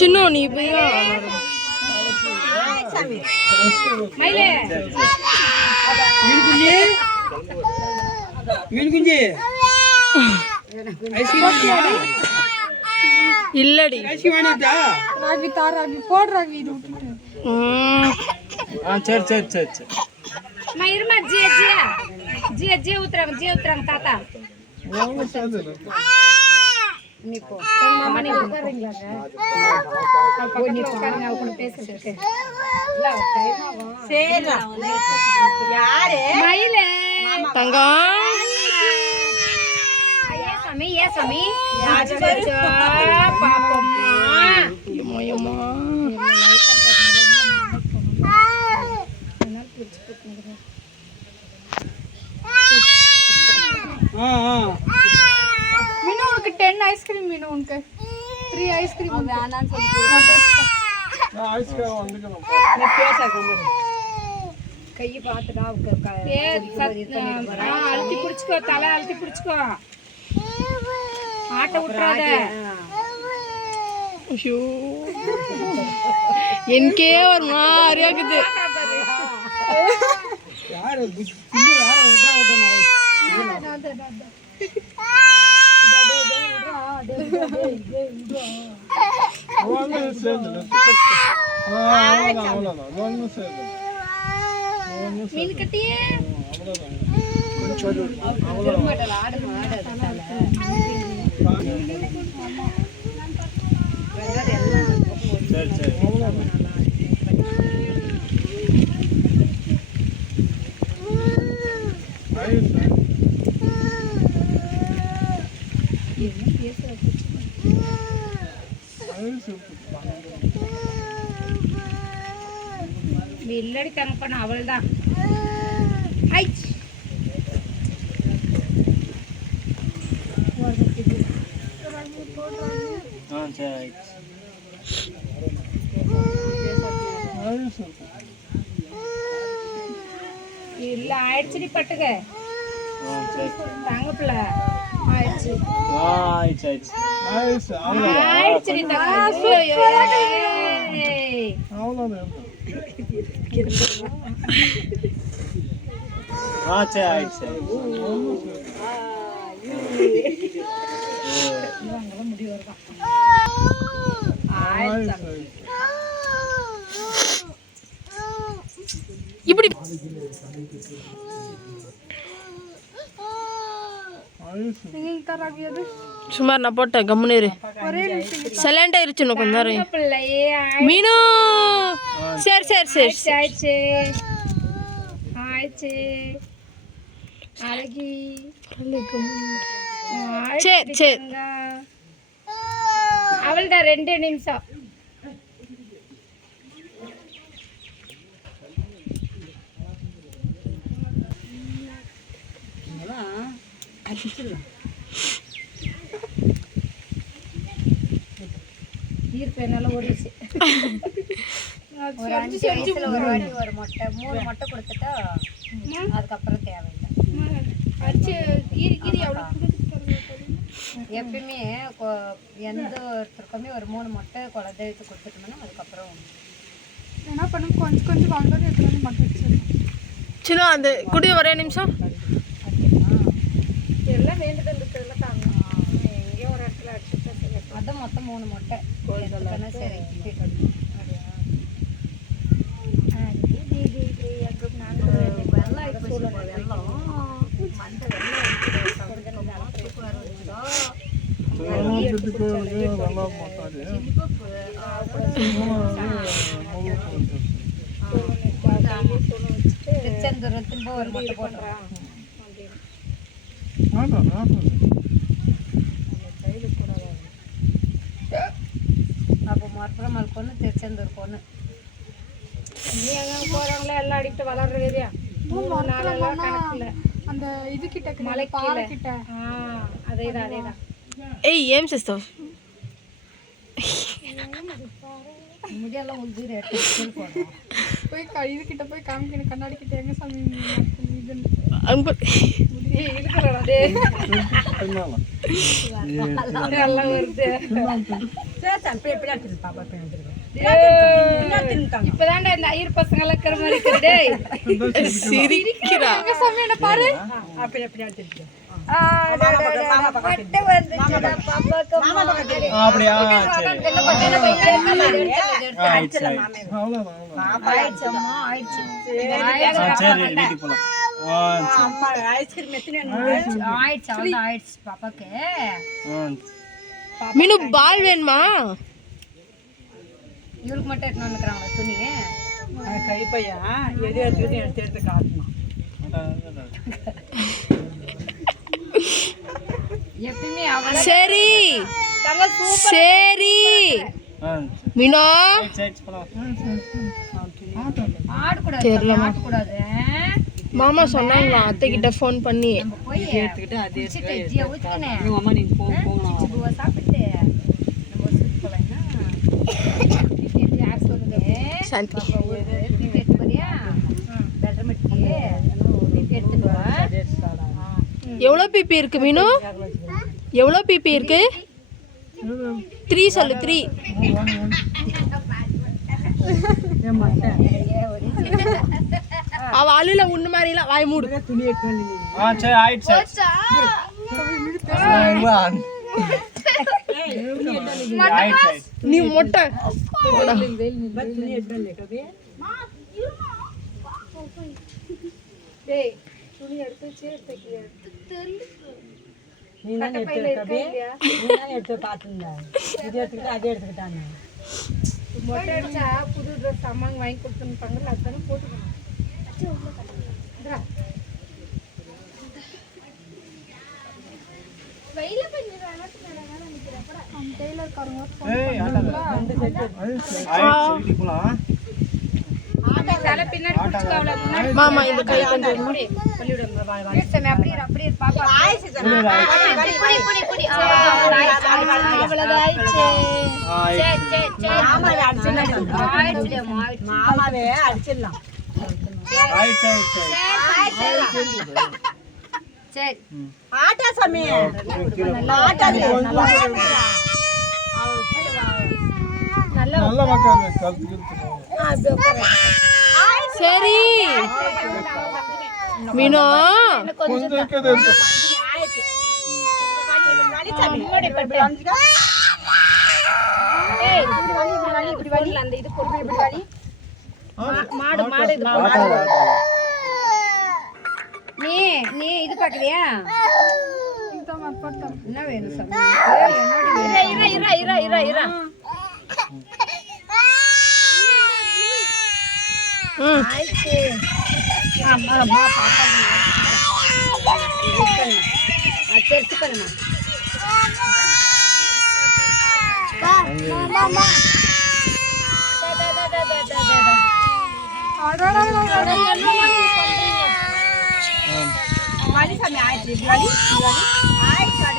சின்ன நீ போய் இல்லடி ராகி தாராகி போடுறாங்க இது விட்டுட்டு சரி சரி சரி சரி இருமா ஜி உத்தரங்க தாத்தா நீ போ மாமா நீ உட்காருங்களா நீ உட்காருங்க அவங்க பேசுறதுக்கு சரி யாரு மயில தங்கம் ஏ சாமி பாப்பம்மா அம்மா மீனு உனக்கு 10 ஐஸ்கிரீம் மீனு உனக்கு 3 ஐஸ்கிரீம் வேணான்னு கையை பார்த்துடா அழுத்தி பிடிச்சிக்கோ தலை அழுத்தி பிடிச்சிக்கோ ஆட்ட விட்டுறாத ஐயோ எனக்கே ஒரு மாதிரியா இருக்குது மீன் கட்டியே இல்லடி தங்கப்பண்ண அவள் தான் இல்ல ஆயிடுச்சுடி பட்டுக்க தங்கப்பிள்ள ஆயிடுச்சுடி இப்படி சுமார் நான் போட்டேன் கம்முனேரு சைலண்ட் ஆயிருச்சு கொஞ்ச நேரம் மீனு சரி சரி சரி ஆயிடுச்சு ஆயிடுச்சு அழகி சரி சரி அவள்தான் 2 நிமிஷம் ஈர்ப்பெண்ணால ஓடிச்சு ஒரு 5 வயசுல ஒரு வாட்டி ஒரு முட்டை 3 முட்டை கொடுத்துட்டா அதுக்கப்புறம் தேவையில்லை எப்பயுமே எந்த ஒருத்தருக்குமே ஒரு 3 முட்டை குழந்தை எடுத்து கொடுத்துட்டோம்னா அதுக்கப்புறம் என்ன பண்ணும் கொஞ்சம் கொஞ்சம் வாங்குறது எடுத்து மட்டும் வச்சிருக்கேன் சின்ன அந்த குடி ஒரே நிமிஷம் எல்லாம் வேண்டுதல் இருக்கிறதுல தாங்க எங்கேயோ ஒரு இடத்துல அடிச்சுட்டா சரி அதான் மொத்தம் 3 முட்டை சரி திருச்செந்தூர் திரும்ப ஒரு முட்டை போட்டுறான் அப்போ மறுபுறம் பொண்ணு திருச்செந்தூர் பொண்ணு நீ எங்க போறாங்களே எல்லாம் அடிக்கிட்டு வளர்ற ஏரியா 3 நாளெல்லாம் கணக்குல அந்த இது கிட்ட மலை பாறை கிட்ட அதேதான் ఏయ్ ఏం చేస్తావు முடியெல்லாம் உதிரி போய் இது கிட்ட போய் காமிக்கணும் கண்ணாடி கிட்ட எங்க சாமி எல்லாம் வருது இப்பதான்டா இந்த ஐயர் பசங்க எல்லாம் இருக்கிற மாதிரி இருக்குடே சிரிக்கிறா என்ன பாரு அப்படியா சரி வீட்டுக்கு போலாம் பாப்பாக்கு மீனு பால் வேணுமா இவருக்கு மட்டும் எடுத்து வந்துக்கிறாங்களா துணி கைப்பையா எது எடுத்து எடுத்து காட்டணும் எப்பயுமே அவன் சரி சரி மீனோ ஆடக்கூடாது தெரியலம்மா. ஆடக்கூடாது மாமா சொன்னாங்களா அத்தை கிட்ட ஃபோன் பண்ணி போய் எடுத்துக்கிட்டு அது குடிச்சிட்டு ஜியா ஊத்திக்கினேன் உங்க அம்மா நீங்க போகலாம் சிபுவை சாப்பிட்டு நம்ம சுற்றி போகலாம்னா யார் சொல்லுது சாந்தி திருப்பி எடுத்து போறியா பெட்டர் மட்டிக்கு திருப்பி எடுத்துட்டு வா எவ்வளோ பிபி இருக்கு மீனு எவ்வளோ பிபி இருக்கு 3 சொல்லு 3 அவ அழுல உன்ன மாதிரி எல்லாம் வாய் மூடு துணி எடுத்து சரி ஆயிடுச்சு ஆயிடுச்சு நீ மொட்டை துணி எடுத்து கவி டேய் துணி எடுத்து சேர்த்து நீ தான் எடுத்து கவி நீ தான் எடுத்து காட்டுங்க இது எடுத்துக்கிட்டு அதை எடுத்துக்கிட்டாங்க மொட்டை அடிச்சா புது ட்ரெஸ் சாமான் வாங்கி கொடுத்துருப்பாங்கல்ல அதுதானே போட்டுக்கணும் வீட்டுக்கு போலாம் தலை பின்னாடி பிடிச்சிக்கோ அவளை முன்னாடி மாமா இந்த கை கொஞ்சம் அப்படியே பாப்பா மாமாவே அடிச்சிடலாம் ஆயிடுச்சு சரி ஆட்டா சாமி நல்ல மக்கள் சரி மீனோ அந்த இது பொறுப்பு இப்படி வலி மாடு மாடு இது நீ நீ இது பாக்குறியா என்ன வேணும் சாமி தெரிச்சு பண்ணுமா வலி சாமி ஆயிடுச்சு வலி ஆயிடுச்சு